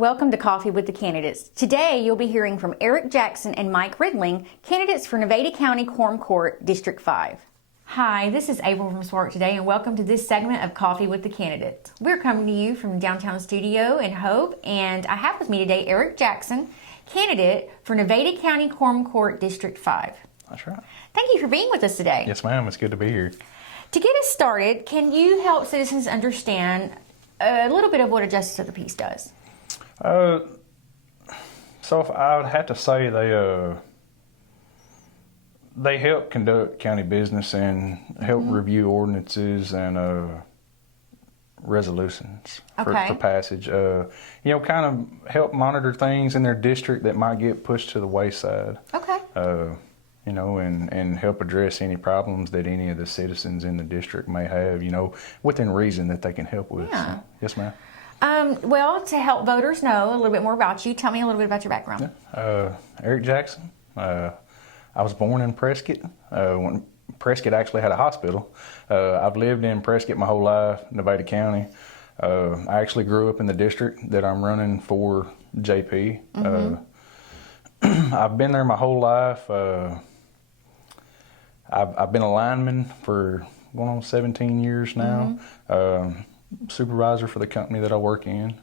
Welcome to Coffee with the Candidates. Today you'll be hearing from Eric Jackson and Mike Ridling, candidates for Nevada County Quorum Court, District 5. Hi, this is April from Spark Today, and welcome to this segment of Coffee with the Candidates. We're coming to you from the downtown studio in Hope, and I have with me today Eric Jackson, candidate for Nevada County Quorum Court, District 5. That's right. Thank you for being with us today. Yes, ma'am. It's good to be here. To get us started, can you help citizens understand a little bit of what a Justice of the Peace does? So if I would have to say they help conduct county business and help review ordinances and resolutions for passage. Kind of help monitor things in their district that might get pushed to the wayside. Okay. And help address any problems that any of the citizens in the district may have, within reason that they can help with. Yeah. So, yes, ma'am. Well, to help voters know a little bit more about you, tell me a little bit about your background. Eric Jackson. I was born in Prescott when Prescott actually had a hospital. I've lived in Prescott my whole life, Nevada County. I actually grew up in the district that I'm running for JP. I've been there my whole life. I've been a lineman for going on 17 years now. Supervisor for the company that I work in.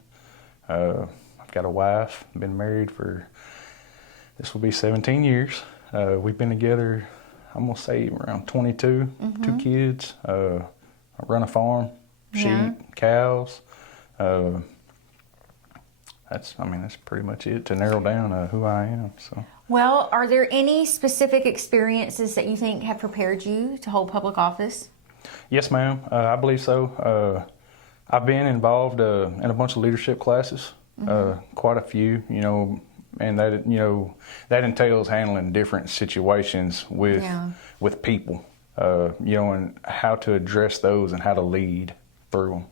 I've got a wife, been married for, this will be 17 years. We've been together, I'm gonna say around 22, 2 kids. I run a farm, sheep, cows. That's pretty much it to narrow down who I am. So. Well, are there any specific experiences that you think have prepared you to hold public office? Yes, ma'am. I believe so. I've been involved in a bunch of leadership classes, quite a few, and that entails handling different situations with people, and how to address those and how to lead through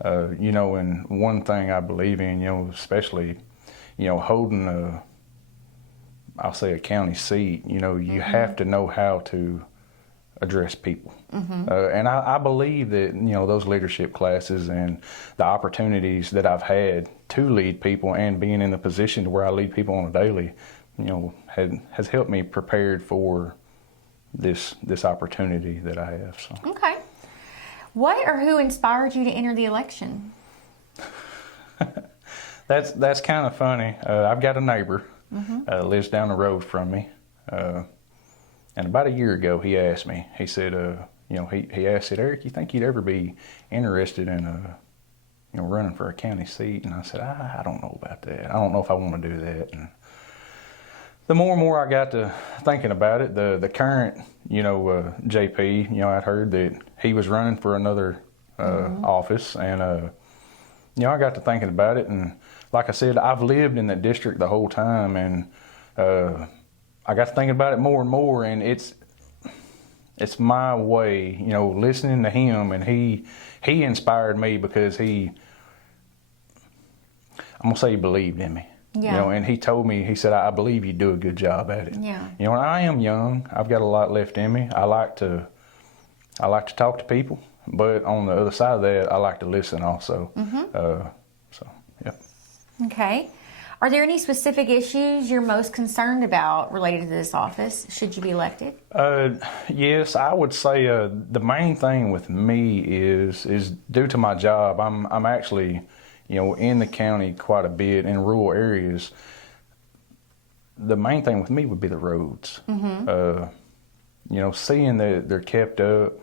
them. And one thing I believe in, especially, holding I'll say a county seat, you have to know how to address people. And I believe that, those leadership classes and the opportunities that I've had to lead people and being in the position to where I lead people on a daily, has helped me prepared for this opportunity that I have. So. Okay. What or who inspired you to enter the election? That's kind of funny. I've got a neighbor lives down the road from me. And about a year ago, he asked me, he said, he asked, Eric, you think you'd ever be interested in, running for a county seat? And I said, I don't know about that. I don't know if I want to do that. And the more and more I got to thinking about it, the current, JP, I'd heard that he was running for another office. And, I got to thinking about it. And like I said, I've lived in that district the whole time. And, I got to thinking about it more and more, and it's my way, listening to him, and he inspired me because I'm gonna say he believed in me. Yeah. And he told me, he said, I believe you do a good job at it. Yeah. And I am young. I've got a lot left in me. I like to talk to people, but on the other side of that, I like to listen also. So, yeah. Okay. Are there any specific issues you're most concerned about related to this office, should you be elected? Yes, I would say the main thing with me is due to my job. I'm actually, in the county quite a bit in rural areas. The main thing with me would be the roads. Seeing that they're kept up.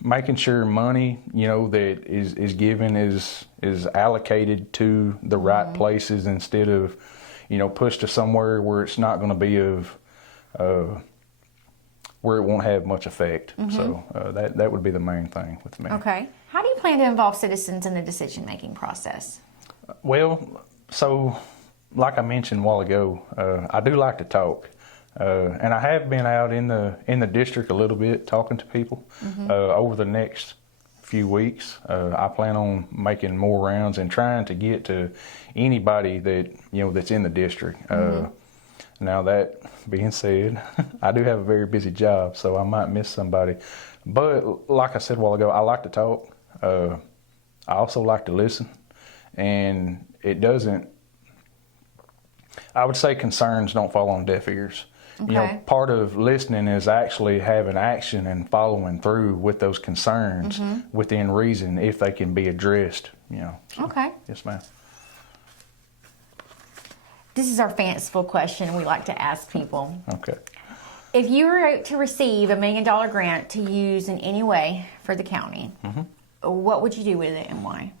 Making sure money, that is given is allocated to the right places instead of, pushed to somewhere where it's not going to be where it won't have much effect. So that would be the main thing with me. Okay. How do you plan to involve citizens in the decision-making process? Well, so like I mentioned a while ago, I do like to talk. And I have been out in the district a little bit talking to people. Over the next few weeks, I plan on making more rounds and trying to get to anybody that that's in the district. Now that being said, I do have a very busy job, so I might miss somebody. But like I said a while ago, I like to talk. I also like to listen, and it doesn't. I would say concerns don't fall on deaf ears. Okay. You know, part of listening is actually having action and following through with those concerns within reason if they can be addressed, you know. So, Okay. yes, ma'am. This is our fanciful question we like to ask people. Okay. If you were to receive $1 million grant to use in any way for the county, what would you do with it and why?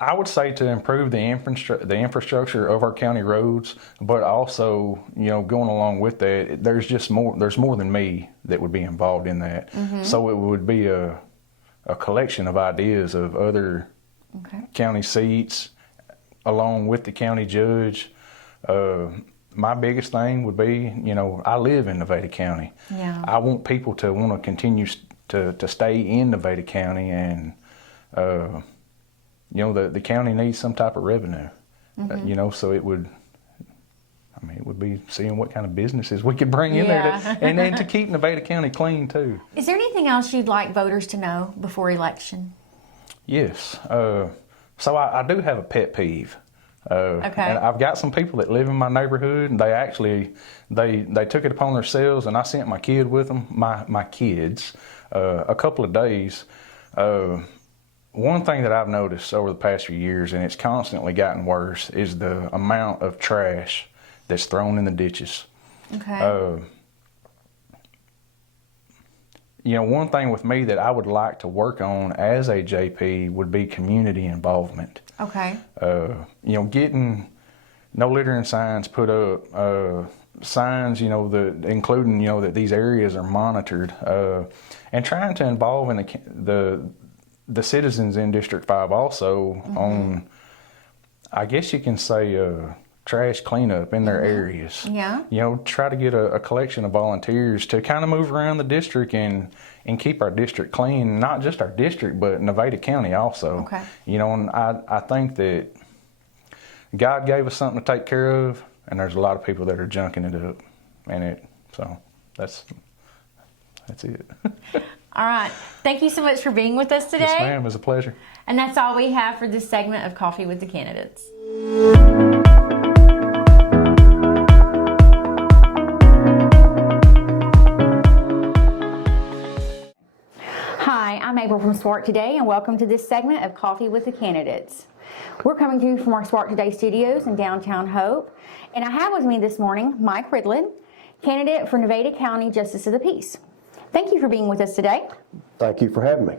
I would say to improve the infrastructure of our county roads, but also, you know, going along with that, there's more than me that would be involved in that. So it would be a collection of ideas of other county seats, along with the county judge. My biggest thing would be, you know, I live in Nevada County. Yeah. I want people to want to continue to stay in Nevada County, and you know, the county needs some type of revenue. You know, so it would be seeing what kind of businesses we could bring in there, and to keep Nevada County clean too. Is there anything else you'd like voters to know before election? Yes. So I do have a pet peeve. And I've got some people that live in my neighborhood, and they actually they took it upon themselves, and I sent my kid with them, my kids, a couple of days. One thing that I've noticed over the past few years, and it's constantly gotten worse, is the amount of trash that's thrown in the ditches. Okay. You know, one thing with me that I would like to work on as a JP would be community involvement. Okay. You know, getting no littering signs put up, signs, you know, including, you know, that these areas are monitored, and trying to involve in the citizens in District 5 also on, I guess you can say, trash cleanup in their areas. Yeah. You know, try to get a collection of volunteers to kind of move around the district and keep our district clean, not just our district, but Nevada County also. Okay. You know, and I think that God gave us something to take care of, and there's a lot of people that are junking it up, so that's it. All right. Thank you so much for being with us today. Yes, ma'am. It was a pleasure. And that's all we have for this segment of Coffee with the Candidates. Hi, I'm April from Swart Today, and welcome to this segment of Coffee with the Candidates. We're coming to you from our Swart Today studios in downtown Hope, and I have with me this morning Mike Ridling, candidate for Nevada County Justice of the Peace. Thank you for being with us today. Thank you for having me.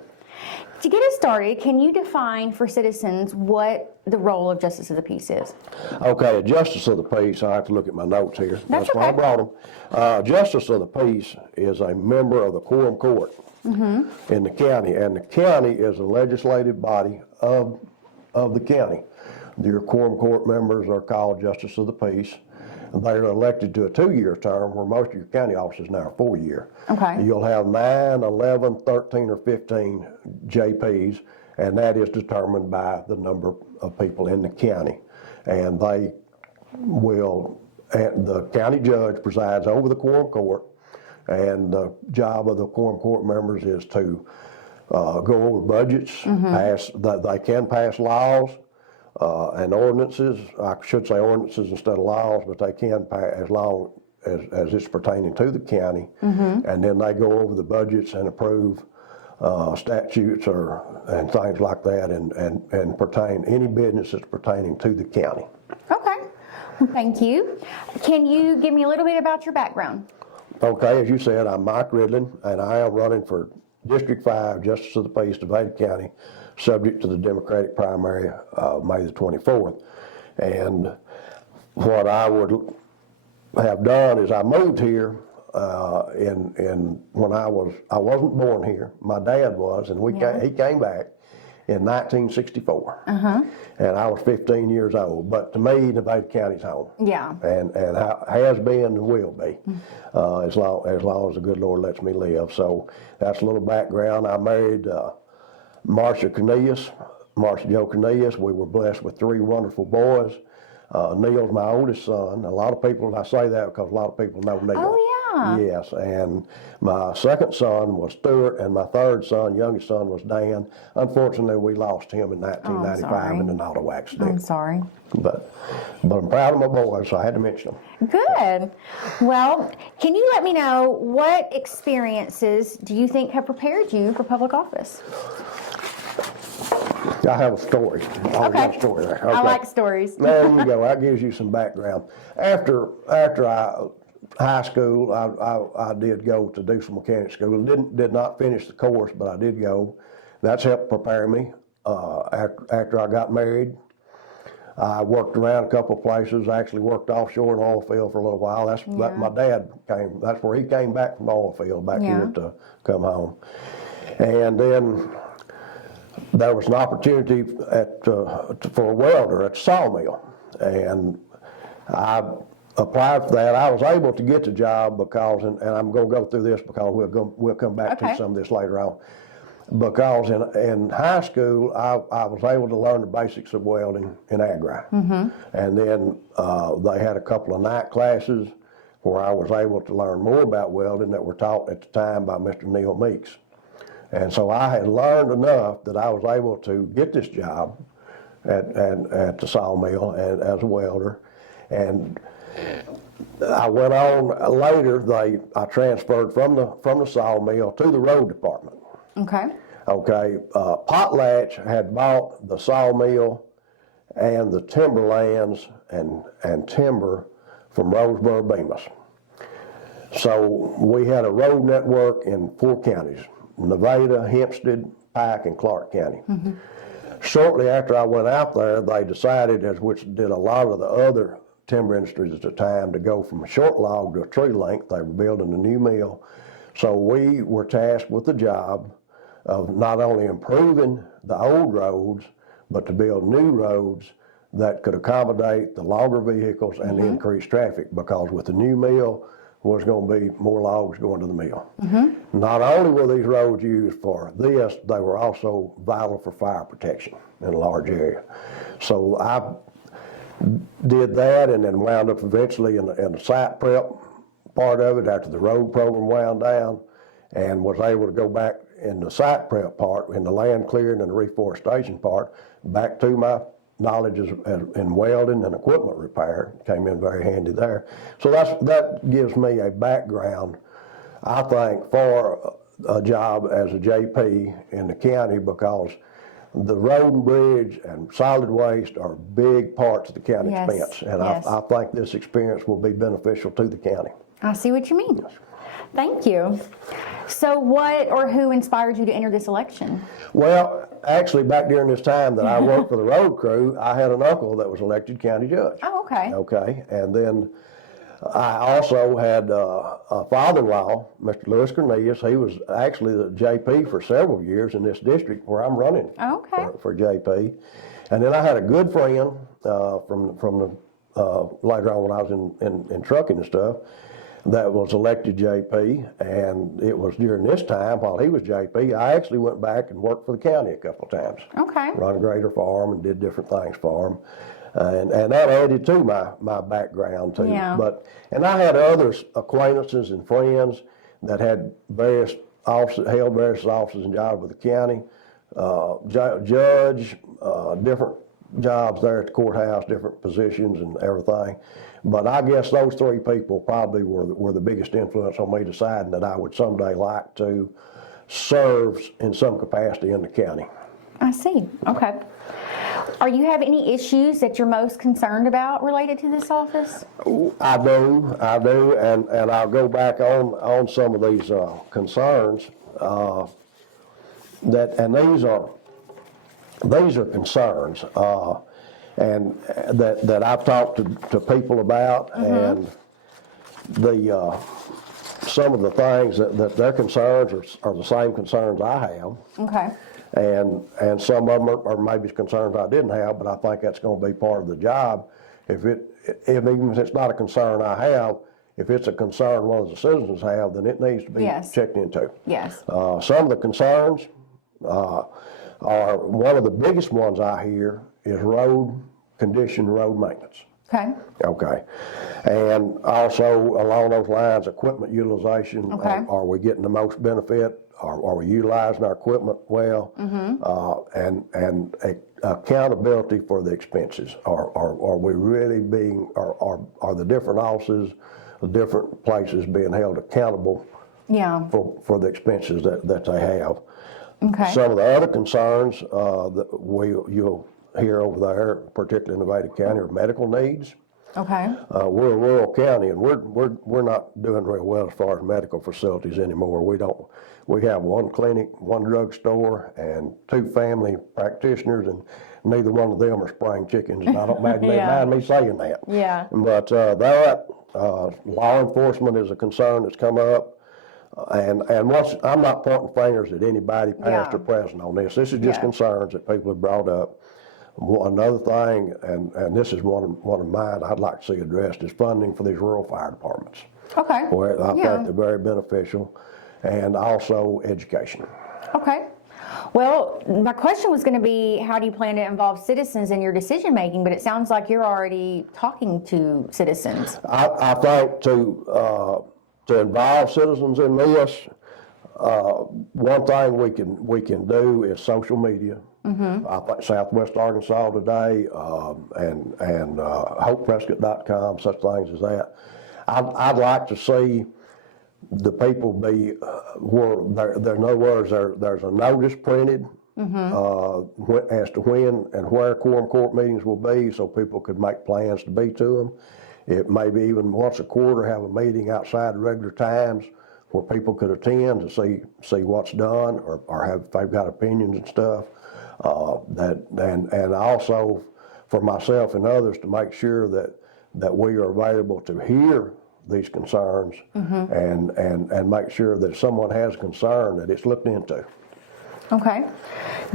To get us started, can you define for citizens what the role of Justice of the Peace is? Okay, a Justice of the Peace, I have to look at my notes here. That's why I okay. brought them. Justice of the Peace is a member of the Quorum Court in the county, and the county is a legislative body of the county. Your Quorum Court members are called Justice of the Peace. They're elected to a 2-year term, where most of your county offices now are 4-year. Okay. You'll have 9, 11, 13, or 15 JPs, and that is determined by the number of people in the county. And they will, and the county judge presides over the Quorum Court, and the job of the Quorum Court members is to go over budgets, they can pass laws, and ordinances. I should say ordinances instead of laws, but they can pass as long as it's pertaining to the county. And then they go over the budgets and approve statutes and things like that, and pertain any business that's pertaining to the county. Okay. Well, thank you. Can you give me a little bit about your background? Okay, as you said, I'm Mike Ridling, and I am running for District 5, Justice of the Peace, Nevada County, subject to the Democratic primary May the 24th. And what I would have done is I moved here when I wasn't born here. My dad was, and he came back in 1964. And I was 15 years old. But to me, Nevada County's home. Yeah. And has been and will be as long as the good Lord lets me live. So that's a little background. I married Marcia Jo Cornelius. We were blessed with 3 wonderful boys. Neil's my oldest son. A lot of people, I say that because a lot of people know Neil. Oh, Yes, and my second son was Stuart, and my third son, youngest son, was Dan. Unfortunately, we lost him in 1995 sorry. in an auto accident. I'm sorry. But I'm proud of my boys, so I had to mention them. Good. Well, can you let me know what experiences do you think have prepared you for public office? I have a story. I've got a story there. Okay. I like stories. There you go. That gives you some background. After high school, I did go to do some mechanic school. Did not finish the course, but I did go. That's helped prepare me. After I got married, I worked around a couple of places. I actually worked offshore in the oil field for a little while. That's my dad came. That's where he came back from the oil field back here to come home. And then there was an opportunity for a welder at the sawmill, and I applied for that. I was able to get the job because, and I'm going to go through this because we'll come back to some of this later on. Because in high school, I was able to learn the basics of welding in agri. And then they had a couple of night classes where I was able to learn more about welding that were taught at the time by Mr. Neil Meeks. And so I had learned enough that I was able to get this job at the sawmill and as a welder. And I went on later. I transferred from the sawmill to the road department. Okay. Okay. Potlatch had bought the sawmill and the timberlands and timber from Roseboro Bemis. So we had a road network in 4 counties: Nevada, Hempstead, Pike, and Clark County. Shortly after I went out there, they decided, as which did a lot of the other timber industries at the time, to go from a short log to a tree length. They were building a new mill. So we were tasked with the job of not only improving the old roads, but to build new roads that could accommodate the longer vehicles and the increased traffic, because with the new mill was going to be more logs going to the mill. Not only were these roads used for this, they were also vital for fire protection in a large area. So I did that, and then wound up eventually in the site prep part of it after the road program wound down, and was able to go back in the site prep part, in the land clearing and the reforestation part, back to my knowledge in welding and equipment repair. Came in very handy there. So that gives me a background, I think, for a job as a JP in the county, because the road and bridge and solid waste are big parts of the county expense. And I think this experience will be beneficial to the county. I see what you mean. Thank you. So what or who inspired you to enter this election? Well, actually, back during this time that I worked for the road crew, I had an uncle that was elected county judge. Oh, okay. Okay, and then I also had a father-in-law, Mr. Lewis Cornelius. He was actually the JP for several years in this district where I'm running for JP. And then I had a good friend from the later on when I was in trucking and stuff, that was elected JP, and it was during this time while he was JP, I actually went back and worked for the county a couple of times. Okay. Run a grader for him and did different things for him. And that added to my background too. Yeah. And I had other acquaintances and friends that had various offices, held various offices and jobs with the county, judge, different jobs there at the courthouse, different positions and everything. But I guess those 3 people probably were the biggest influence on me deciding that I would someday like to serve in some capacity in the county. I see. Okay. Are you have any issues that you're most concerned about related to this office? I do, and I'll go back on some of these concerns. These are concerns. And that I've talked to people about, and some of the things that their concerns are the same concerns I have. Okay. And some of them are maybe concerns I didn't have, but I think that's going to be part of the job. Even if it's not a concern I have, if it's a concern one of the citizens have, then it needs to be checked into. Yes. Some of the concerns are one of the biggest ones I hear is road condition, road maintenance. Okay. And also along those lines, equipment utilization. Okay. Are we getting the most benefit? Are we utilizing our equipment well? And accountability for the expenses. Are we really being, are the different offices, the different places being held accountable for the expenses that they have? Okay. Some of the other concerns that you'll hear over there, particularly in Nevada County, are medical needs. Okay. We're a rural county, and we're not doing real well as far as medical facilities anymore. We have one clinic, one drugstore, and 2 family practitioners, and neither one of them are spraying chickens. And I don't mind me saying that. Yeah. But law enforcement is a concern that's come up. And I'm not pointing fingers at anybody, past or present, on this. This is just concerns that people have brought up. Another thing, and this is one of mine I'd like to see addressed, is funding for these rural fire departments. Okay. Where I think they're very beneficial, and also education. Okay. Well, my question was going to be, how do you plan to involve citizens in your decision making? But it sounds like you're already talking to citizens. I think to involve citizens in this, one thing we can do is social media. I think Southwest Arkansas Today and HopePrescott.com, such things as that. I'd like to see the people be where there in other words there's a notice printed as to when and where quorum court meetings will be, so people could make plans to be to them. It may be even once a quarter have a meeting outside the regular times where people could attend to see what's done or have if they've got opinions and stuff. And also for myself and others to make sure that we are available to hear these concerns and make sure that if someone has a concern that it's looked into. Okay.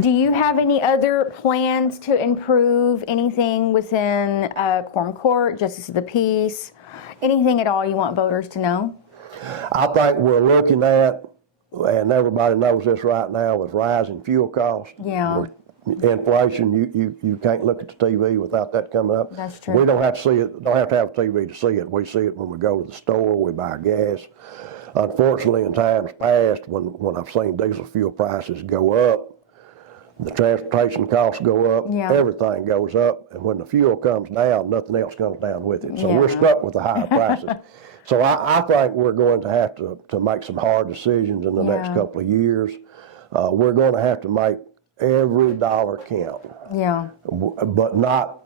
Do you have any other plans to improve anything within quorum court, justice of the peace, anything at all you want voters to know? I think we're looking at, and everybody knows this right now, with rising fuel costs. Yeah. Inflation, you can't look at the TV without that coming up. That's true. We don't have to see it, don't have to have a TV to see it. We see it when we go to the store, we buy gas. Unfortunately, in times past, when I've seen diesel fuel prices go up, the transportation costs go up, everything goes up, and when the fuel comes down, nothing else comes down with it. So we're stuck with the higher prices. So I think we're going to have to make some hard decisions in the next couple of years. We're going to have to make every dollar count. Yeah. But not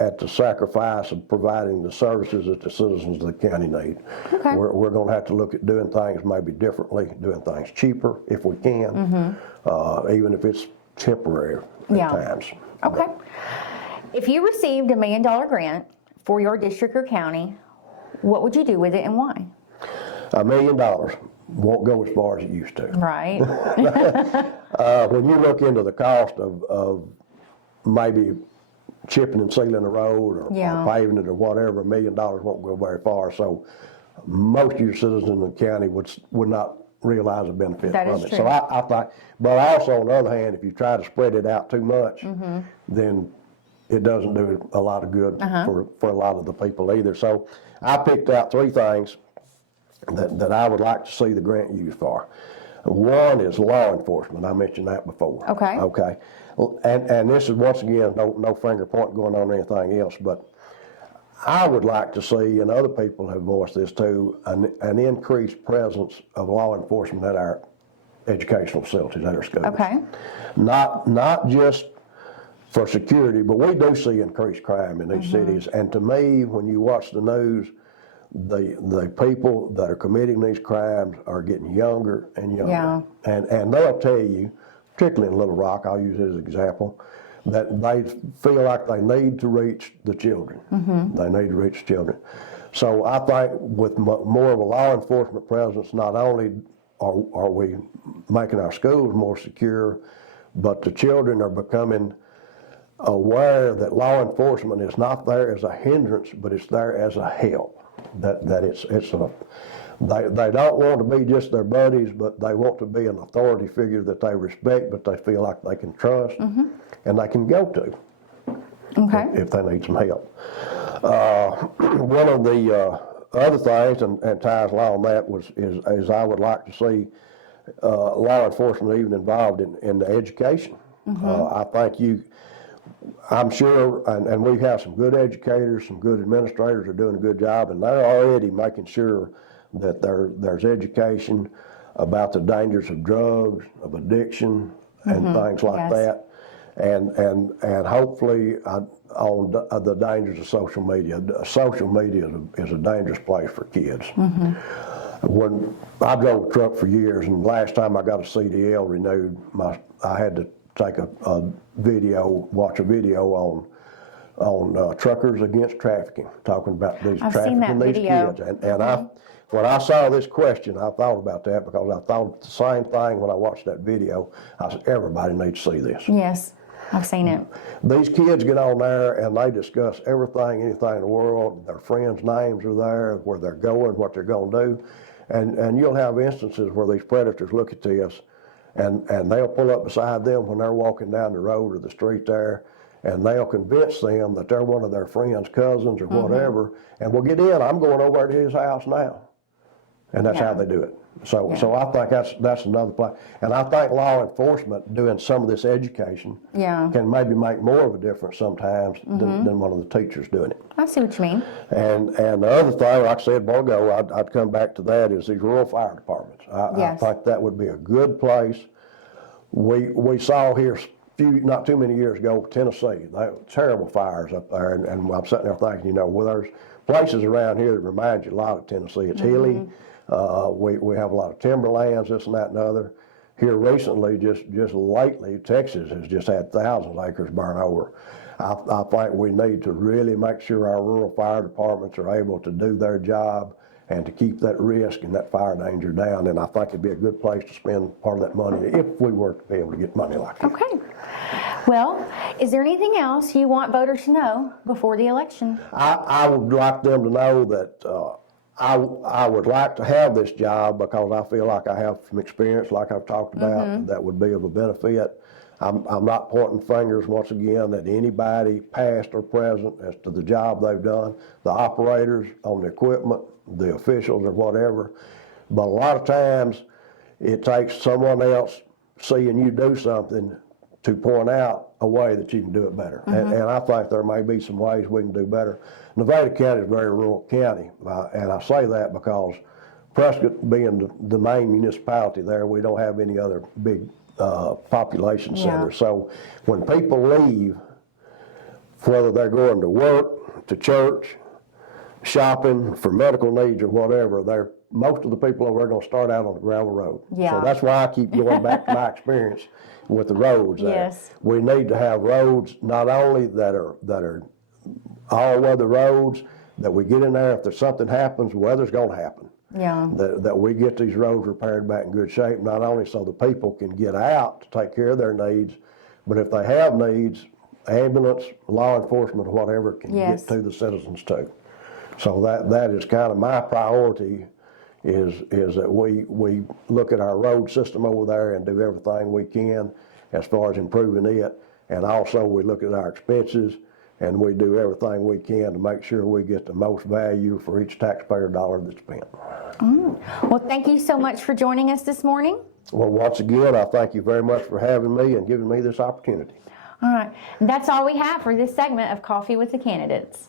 at the sacrifice of providing the services that the citizens of the county need. Okay. We're going to have to look at doing things maybe differently, doing things cheaper if we can, even if it's temporary at times. Okay. If you received $1 million grant for your district or county, what would you do with it and why? $1 million won't go as far as it used to. Right. When you look into the cost of maybe chipping and sealing the road or paving it or whatever, $1 million won't go very far. So most of your citizens in the county would not realize the benefit from it. True. So I think, but also on the other hand, if you try to spread it out too much, then it doesn't do a lot of good for a lot of the people either. So I picked out 3 things that I would like to see the grant used for. One is law enforcement. I mentioned that before. Okay. Okay. And this is, once again, no finger point going on or anything else, but I would like to see, and other people have voiced this too, an increased presence of law enforcement at our educational facilities, at our schools. Okay. Not just for security, but we do see increased crime in these cities. And to me, when you watch the news, the people that are committing these crimes are getting younger and younger. Yeah. And they'll tell you, particularly in Little Rock, I'll use it as an example, that they feel like they need to reach the children. They need to reach the children. So I think with more of a law enforcement presence, not only are we making our schools more secure, but the children are becoming aware that law enforcement is not there as a hindrance, but it's there as a help. That they don't want to be just their buddies, but they want to be an authority figure that they respect, but they feel like they can trust and they can go to if they need some help. One of the other things, and ties along that, is I would like to see law enforcement even involved in the education. I think I'm sure, and we have some good educators, some good administrators are doing a good job, and they're already making sure that there's education about the dangers of drugs, of addiction, and things like that, and hopefully on the dangers of social media. Social media is a dangerous place for kids. When I drove a truck for years, and last time I got a CDL renewed, I had to take watch a video on truckers against trafficking, talking about these trafficking these kids. And when I saw this question, I thought about that because I thought the same thing when I watched that video. I said, everybody needs to see this. Yes, I've seen it. These kids get on there and they discuss anything in the world. Their friends' names are there, where they're going, what they're going to do. And you'll have instances where these predators look at this and they'll pull up beside them when they're walking down the road or the street there, and they'll convince them that they're one of their friends' cousins or whatever, and we'll get in. I'm going over to his house now. And that's how they do it. So I think that's another place. And I think law enforcement doing some of this education can maybe make more of a difference sometimes than one of the teachers doing it. I see what you mean. And the other thing, like I said a while ago, I'd come back to that, is these rural fire departments. I think that would be a good place. We saw here not too many years ago, Tennessee, terrible fires up there, and I'm sitting there thinking, well, there's places around here that remind you a lot of Tennessee. It's hilly. We have a lot of timberlands, this and that and other. Here recently, just lately, Texas has just had thousands of acres burn over. I think we need to really make sure our rural fire departments are able to do their job and to keep that risk and that fire danger down. And I think it'd be a good place to spend part of that money if we were to be able to get money like that. Okay. Well, is there anything else you want voters to know before the election? I would like them to know that I would like to have this job because I feel like I have some experience, like I've talked about, that would be of a benefit. I'm not pointing fingers once again at anybody, past or present, as to the job they've done, the operators on the equipment, the officials or whatever. But a lot of times it takes someone else seeing you do something to point out a way that you can do it better. And I think there may be some ways we can do better. Nevada County is a very rural county, and I say that because Prescott being the main municipality there, we don't have any other big population centers. So when people leave, whether they're going to work, to church, shopping, for medical needs or whatever, most of the people over there are going to start out on a gravel road. So that's why I keep going back to my experience with the roads there. Yes. We need to have roads not only that are all-weather roads, that we get in there, if there's something happens, weather's going to happen. That we get these roads repaired back in good shape, not only so the people can get out to take care of their needs, but if they have needs, ambulance, law enforcement, or whatever can get to the citizens too. So that is kind of my priority, is that we look at our road system over there and do everything we can as far as improving it, and also we look at our expenses and we do everything we can to make sure we get the most value for each taxpayer dollar that's spent. Well, thank you so much for joining us this morning. Well, once again, I thank you very much for having me and giving me this opportunity. All right. That's all we have for this segment of Coffee with the Candidates.